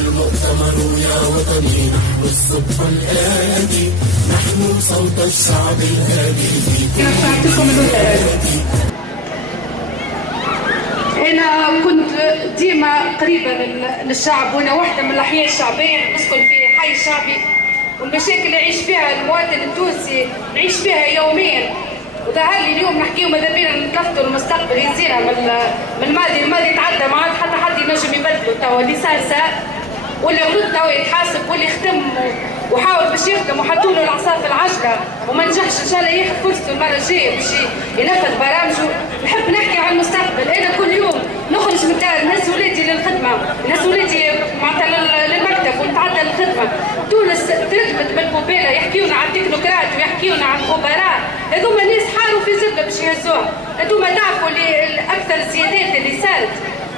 المؤتمر يا وطني نحن الصبح الآتي، نحن صوت الشعب الهادي في كل حياتي. أنا كنت ديما قريبة للشعب، وأنا واحدة من الأحياء الشعبية، نسكن في حي شعبي، والمشاكل اللي يعيش فيها المواطن التونسي نعيش فيها يوميا. وظهر لي اليوم نحكيو ماذا بينا نتلفتوا المستقبل يزينا من الماضي تعدى، ما عاد حتى حد ينجم يبدلوا. توا اللي صار واللي غلط توا يتحاسب، واللي خدم وحاول باش يخدم وحطوا له العصا في العجله وما نجحش، ان شاء الله ياخذ فرصته المره الجايه باش ينفذ برامجه. نحب نحكي عن المستقبل. انا كل يوم نخرج من الدار نهز ولادي للخدمه، نهز ولادي معناتها للمكتب ونتعدى للخدمه. تونس تركبت بالقبيله يحكيونا عن التكنوقراط ويحكيونا عن الخبراء، هذوما ناس حاروا في زبله باش يهزوها. انتوما تعرفوا اللي اكثر الزيادات اللي صارت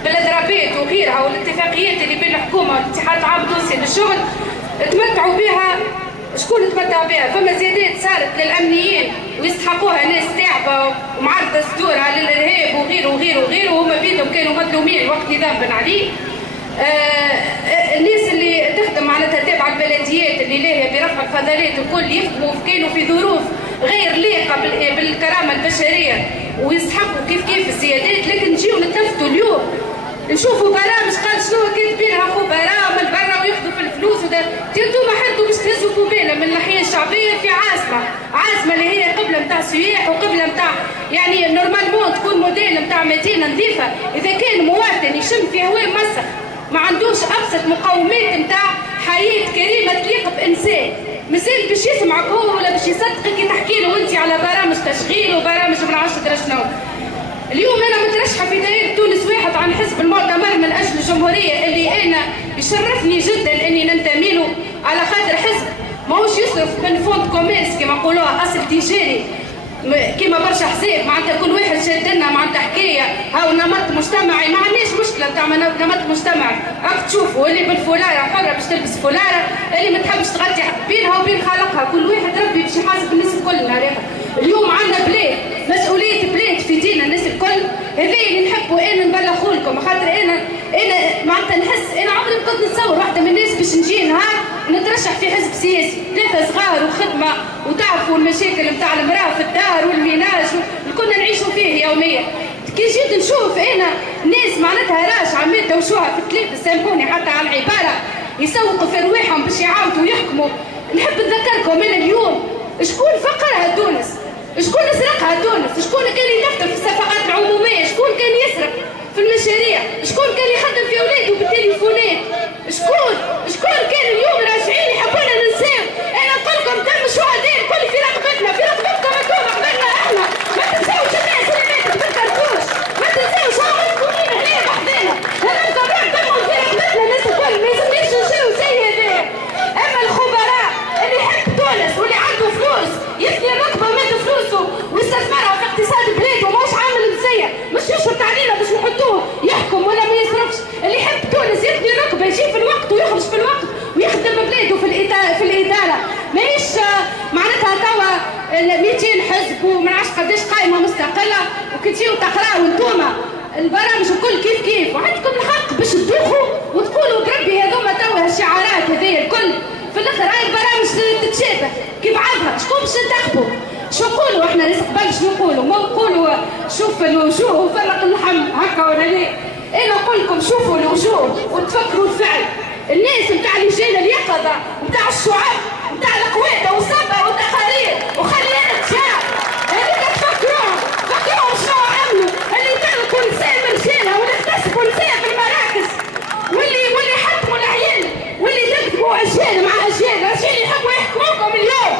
بالاضرابات وغيرها والاتفاقيات اللي بين الحكومه والاتحاد العام التونسي للشغل تمتعوا بها. شكون تمتعوا بها؟ فما زيادات صارت للامنيين ويستحقوها ناس تعبه ومعرضه صدورها للارهاب وغيره وغيره وغيره، وهما بيدهم كانوا مظلومين وقت نظام بن علي. الناس اللي تخدم معناتها تابعه البلديات اللي لاهيه برفع الفضلات الكل يخدموا كانوا في ظروف غير لائقه بالكرامه البشريه ويستحقوا كيف الزيادات. لكن نجيو نتلفتوا اليوم نشوفوا برامج قال شنو كاتبينها خبراء من برا وياخذوا في الفلوس وده. انتوما حدوا باش تهزوا قبيله من الاحياء الشعبيه في عاصمه اللي هي قبله نتاع سياح وقبله نتاع يعني نورمالمون تكون موديل نتاع مدينه نظيفه. اذا كان مواطن يشم في هواء مصر ما عندوش ابسط مقومات نتاع حياه كريمه تليق بانسان، مازال باش يسمعك هو ولا باش يصدقك تحكي له انت على برامج تشغيل وبرامج من 10 شنو. اليوم انا مترشحه في دائره تونس واحد عن حزب المؤتمر من اجل الجمهوريه اللي انا يشرفني جدا اني ننتمي له، على خاطر حزب ماهوش يصرف من فوند كوميرس كما نقولوها اصل تجاري كما برشا حساب. معناتها كل واحد شاد لنا معناتها حكايه هاو نمط مجتمعي، ما عندناش مشكله نتاع نمط مجتمعي. راك تشوفوا اللي بالفولاره حره باش تلبس فولاره، اللي ما تحبش تغطي بينها وبين خالقها، كل واحد ربي باش يحاسب الناس الكل نهارها. اليوم عندنا بلاد مسؤوليه بلاد في دينا الناس الكل، هذا اللي نحبوا انا نبلغوا لكم. خاطر انا معناتها نحس انا عمري ما كنت نتصور واحده من الناس باش نجي نهار نترشح في حزب سياسي، 3 صغار وخدمه وتعرفوا المشاكل نتاع المراه في الدار والميناج اللي كنا نعيشوا فيه يوميا. كي جيت نشوف انا ناس معناتها راجعه ماده وشوها في التلفز، سامحوني حتى على العباره، يسوقوا في رواحهم باش يعاودوا ويحكموا. نحب نذكركم انا اليوم شكون فقرها تونس، شكون سرقها تونس، شكون كان يدفتر في الصفقات العموميه، شكون كان يسرق في المشاريع، شكون كان يخدم في اولاده بالتليفونات، شكون كان اليوم راجعين يحبونا ننساو. انا نقول لكم دم الشهداء الكل في رقبتنا، في رقبتكم انتم قبلنا احنا. ما تنساوش الناس اللي ماتت، ما تذكروش، ما تنساوش عمركم كلنا هنا بحذانا، انا نقرر دمهم في رقبتنا الناس الكل، ما يلزمنيش نجيو زي هذا. اما الخبراء اللي يحب تونس واللي عنده فلوس يثني الرقبه ومد فلوسه ويستثمرها في اقتصاد بلاده، ماهوش عامل مسيح مش يشرط علينا باش نحطوه يحكم ولا ما يصرفش. اللي يحب تونس يثني الرقبه يجي في الوقت ويخرج في الوقت ويخدم بلاده في الاداره. ماهيش معناتها توا 200 حزب وما نعرفش قداش قائمه مستقله وكتجيو تقراو انتوما البرامج الكل كيف وعندكم الحق باش تدوخوا وتقولوا بربي هذوما توا الشعارات هذيا الكل في الاخر هاي البرامج تتشابه كيف بعضها. شكون باش تنتخبوا؟ شو نقولوا احنا ناس قبل شنو نقولوا؟ ما نقولوا شوف الوجوه وفرق اللحم هكا ولا لا؟ انا نقول لكم شوفوا الوجوه وتفكروا الفعل. الناس نتاع اللجان اليقظه نتاع الشعب نتاع القواده والصبا والتقارير وخلينا نتشاف هذيك تفكروهم شنو عملوا اللي تلقوا نساء من رجالها واللي اغتصبوا نساء في المراكز واللي حطموا العيال واللي تكتبوا اجيال مع اجيال عشان يحبوا يحكموكم اليوم.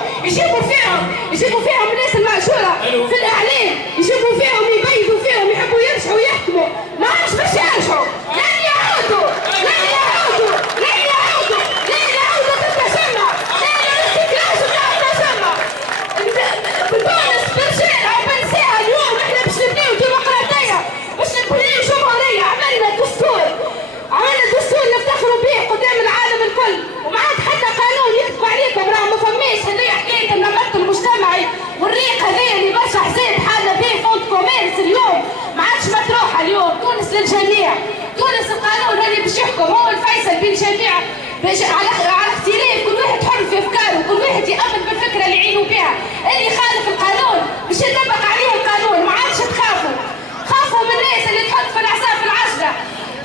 يجيبوا فيهم الناس المأجورة في الإعلام، يجيبوا فيهم يبيضوا فيهم يحبوا يرجعوا يحكموا، ما عادش باش يرجعوا، لن يعودوا تتجمع، لن الاستكراج بتاع التجمع. بتونس برجالها وبنساها اليوم احنا باش نبنيو ديمقراطية، باش نبنيو جمهورية، عملنا دستور نفتخروا به قدام العالم الكل، وما عاد حتى قانون يكتب عليكم راه ما فماش. هذه حكاية النمط المجتمعي والريق هذا اللي برشا حزاب حالنا به فوند كوميرس اليوم ما عادش مطروحة. اليوم تونس للجميع، تونس القانون اللي باش يحكم هو الفيصل بين جميع على اختلاف، كل واحد حر في افكاره، كل واحد يامن بالفكره اللي يعينوا بها. اللي يخالف القانون باش يطبق عليه القانون. ما عادش خافوا من الناس اللي تحط في العصا في العجله،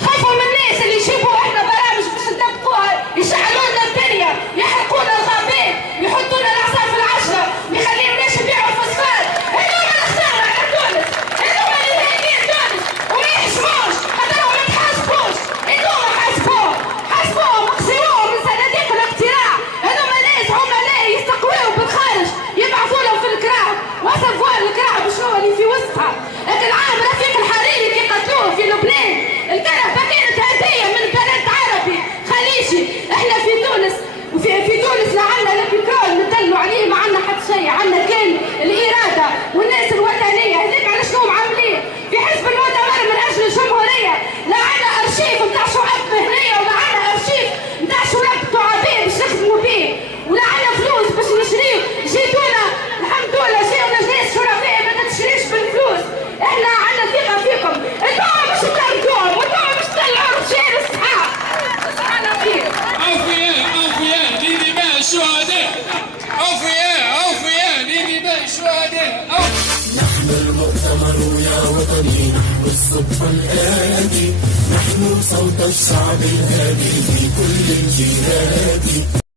خافوا من الناس اللي يجيبوا احنا برامج باش نطبقوها، يشعلوا لنا الدنيا، يحرقوا لنا الغابات، يحطوا لنا العصا في العجله، ما يخليوناش نبيعوا الفوسفات. هذوما الخساره على تونس، هذوما اللي هايلين تونس وما يحشموش، خاطرهم ما تحاسبوش. هذوما حاسبوهم اقصروهم من صناديق الاقتراع. هذوما ناس عملاء يستقويوا بالخارج، يبعثوا لهم في الكراع، وصفوا الكراع بشنو اللي في وسطها. لكن عام رفيق الحريري كي قتلوه في لبنان، الكرهبة كانت هدية من بلد عربي خليجي. احنا في تونس، وفي تونس لا عندنا لا بترول ندلوا عليه، ما عندنا حتى شيء، عندنا كان الإرادة والناس الوطنية. هذيك على شنو عاملين في حزب المؤتمر من أجل الجمهورية؟ لا عندنا أرشيف نتاع شعب مهنية، ولا عندنا أرشيف نتاع شعب تعابين باش نخدموا به، ولا عندنا فلوس باش نشريو. جيتونا الحمد لله، جاونا ناس شرفاء ما تشريش بالفلوس. احنا عندنا ثقة فيكم، انتوما باش تطردوهم وانتوما باش تطلعوا رجال الصحاب. سبحان خير. أوفياء لدماء الشهداء، أوفياء لدماء الشهداء. نحن المؤتمر يا وطني، نحن الصبح الآتي، نحن صوت الشعب الهادي في كل الجهات.